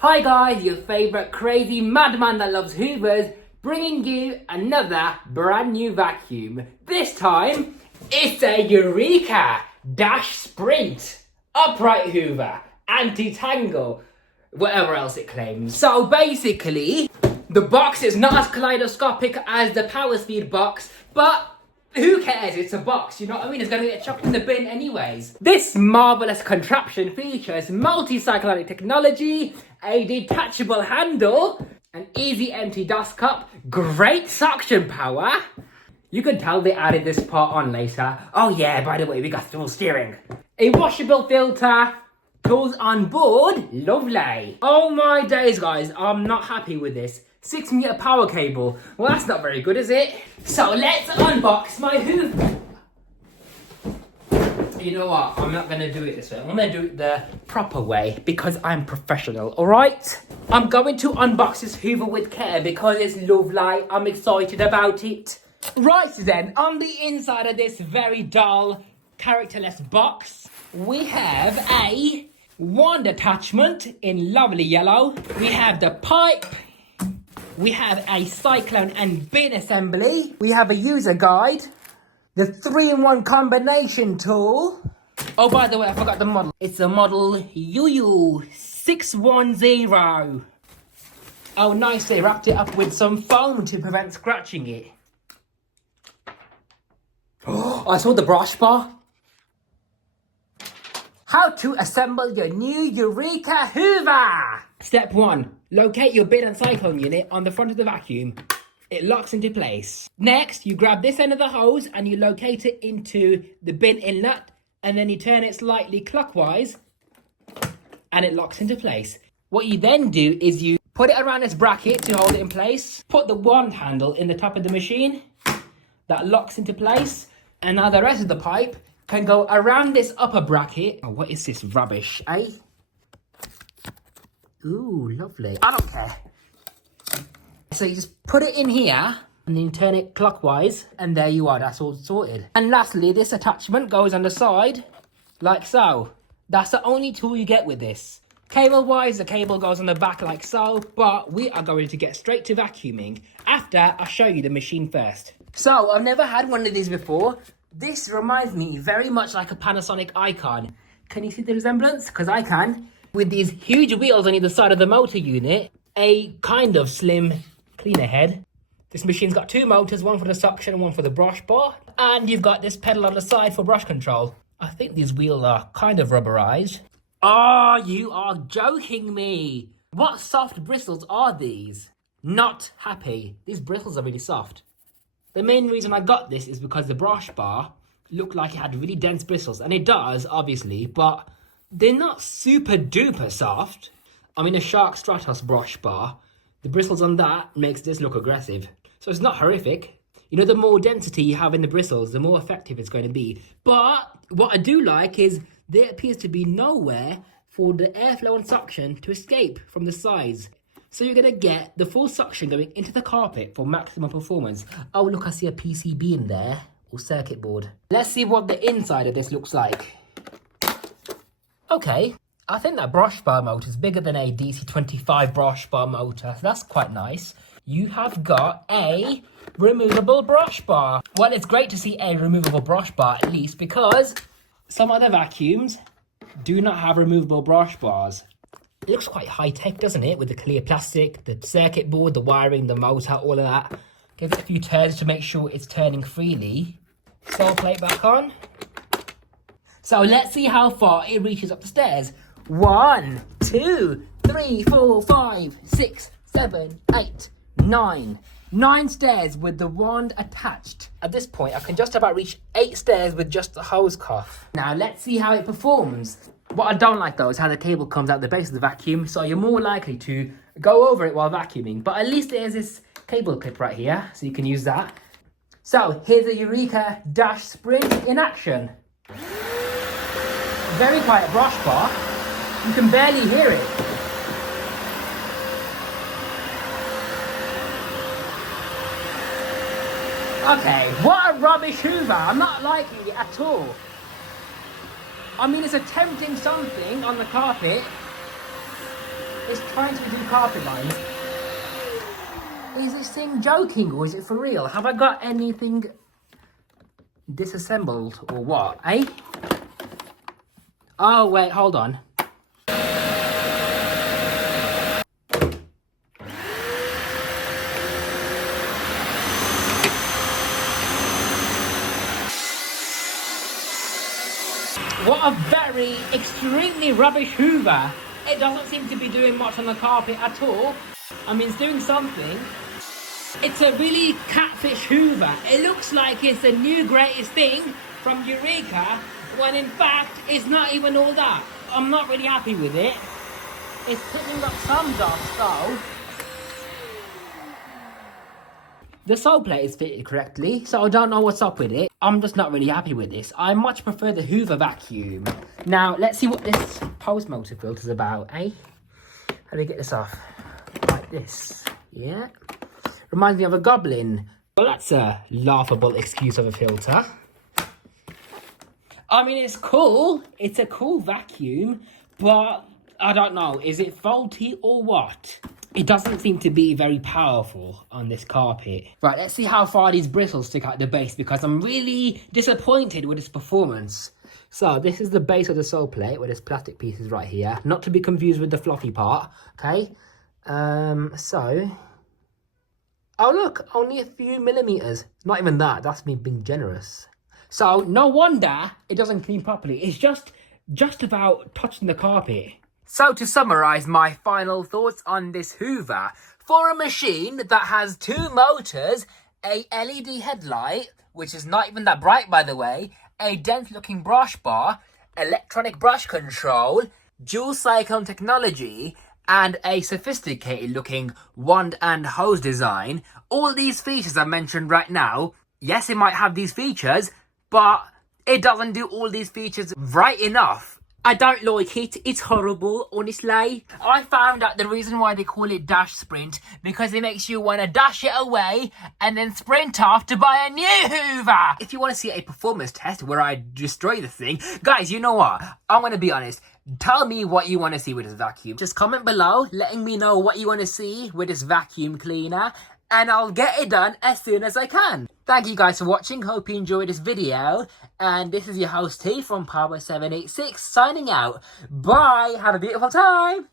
Hi guys, your favourite crazy madman that loves hoovers, bringing you another brand new vacuum. This time, it's a Eureka Dash Spring upright hoover, anti-tangle, whatever else it claims. So basically, the box is not as kaleidoscopic as the Power Speed box, but who cares? It's a box, you know what I mean? It's going to get chucked in the bin anyways. This marvellous contraption features multi-cyclonic technology, a detachable handle, an easy empty dust cup, great suction power. You can tell they added this part on later. Oh yeah, by the way, we got dual steering. A washable filter, tools on board, lovely. Oh my days guys, I'm not happy with this. 6-meter power cable. Well, that's not very good, is it? So let's unbox my hoover. You know what? I'm not going to do it this way. I'm going to do it the proper way because I'm professional, alright? I'm going to unbox this hoover with care because it's lovely. I'm excited about it. Right then, on the inside of this very dull, characterless box, we have a wand attachment in lovely yellow. We have the pipe. We have a cyclone and bin assembly. We have a user guide. The 3-in-1 combination tool. Oh, by the way, I forgot the model. It's a model UU610. Oh, nice. They wrapped it up with some foam to prevent scratching it. Oh, I saw the brush bar. How to assemble your new Eureka Hoover. Step 1. Locate your bin and cyclone unit on the front of the vacuum. It locks into place. Next, you grab this end of the hose and you locate it into the bin inlet, and then you turn it slightly clockwise and it locks into place. What you then do is you put it around this bracket to hold it in place, put the wand handle in the top of the machine, that locks into place, and now the rest of the pipe can go around this upper bracket. Oh, what is this rubbish, eh? Ooh, lovely. I don't care. So you just put it in here and then turn it clockwise and there you are, that's all sorted. And lastly, this attachment goes on the side like so. That's the only tool you get with this. Cable wise, the cable goes on the back like so, but we are going to get straight to vacuuming after I show you the machine first. So I've never had one of these before. This reminds me very much like a Panasonic Icon. Can you see the resemblance? Because I can. With these huge wheels on either side of the motor unit, a kind of slim cleaner head. This machine's got 2 motors, one for the suction and one for the brush bar. And you've got this pedal on the side for brush control. I think these wheels are kind of rubberized. Oh, you are joking me. What soft bristles are these? Not happy. These bristles are really soft. The main reason I got this is because the brush bar looked like it had really dense bristles. And it does, obviously, but they're not super duper soft. I mean, a Shark Stratos brush bar, the bristles on that makes this look aggressive. So it's not horrific. You know, the more density you have in the bristles, the more effective it's going to be. But what I do like is there appears to be nowhere for the airflow and suction to escape from the sides. So you're going to get the full suction going into the carpet for maximum performance. Oh, look, I see a PCB in there, or circuit board. Let's see what the inside of this looks like. Okay, I think that brush bar motor is bigger than a DC25 brush bar motor. So that's quite nice. You have got a removable brush bar. Well, it's great to see a removable brush bar at least, because some other vacuums do not have removable brush bars. It looks quite high-tech, doesn't it? With the clear plastic, the circuit board, the wiring, the motor, all of that. Give it a few turns to make sure it's turning freely. Sole plate back on. So let's see how far it reaches up the stairs. 1, 2, 3, 4, 5, 6, 7, 8, 9. 9 stairs with the wand attached. At this point, I can just about reach 8 stairs with just the hose cuff. Now let's see how it performs. What I don't like though is how the cable comes out the base of the vacuum, so you're more likely to go over it while vacuuming. But at least there's this cable clip right here, so you can use that. So here's a Eureka Dash Spring in action. Very quiet brush bar. You can barely hear it. Okay, what a rubbish hoover. I'm not liking it at all. I mean, it's attempting something on the carpet. It's trying to do carpet lines. Is this thing joking or is it for real? Have I got anything disassembled or what, eh? Oh, wait, hold on. What a very extremely rubbish Hoover. It doesn't seem to be doing much on the carpet at all. I mean, it's doing something. It's a really catfish Hoover. It looks like it's the new greatest thing from Eureka, when in fact it's not even all that. I'm not really happy with it. It's picking up some dust though. The sole plate is fitted correctly, so I don't know what's up with it. I'm just not really happy with this. I much prefer the Hoover vacuum. Now, let's see what this post motor filter is about, eh? How do we get this off? Like this. Yeah. Reminds me of a goblin. Well, that's a laughable excuse of a filter. I mean, it's cool. It's a cool vacuum, but I don't know. Is it faulty or what? It doesn't seem to be very powerful on this carpet. Right, let's see how far these bristles stick out the base, because I'm really disappointed with its performance. So this is the base of the sole plate with this plastic pieces right here. Not to be confused with the fluffy part, okay? Oh look, only a few millimeters. Not even that, that's me being generous. So no wonder it doesn't clean properly. It's just about touching the carpet. So to summarise my final thoughts on this Hoover, for a machine that has two motors, a LED headlight, which is not even that bright by the way, a dense looking brush bar, electronic brush control, dual cyclone technology, and a sophisticated looking wand and hose design, all these features I mentioned right now, yes, it might have these features, but it doesn't do all these features right enough. I don't like it. It's horrible, honestly. I found out the reason why they call it Dash Sprint, because it makes you want to dash it away and then sprint off to buy a new Hoover. If you want to see a performance test where I destroy the thing, guys, you know what? I'm going to be honest. Tell me what you want to see with this vacuum. Just comment below, letting me know what you want to see with this vacuum cleaner, and I'll get it done as soon as I can. Thank you guys for watching. Hope you enjoyed this video. And this is your host T from Power786 signing out. Bye. Have a beautiful time.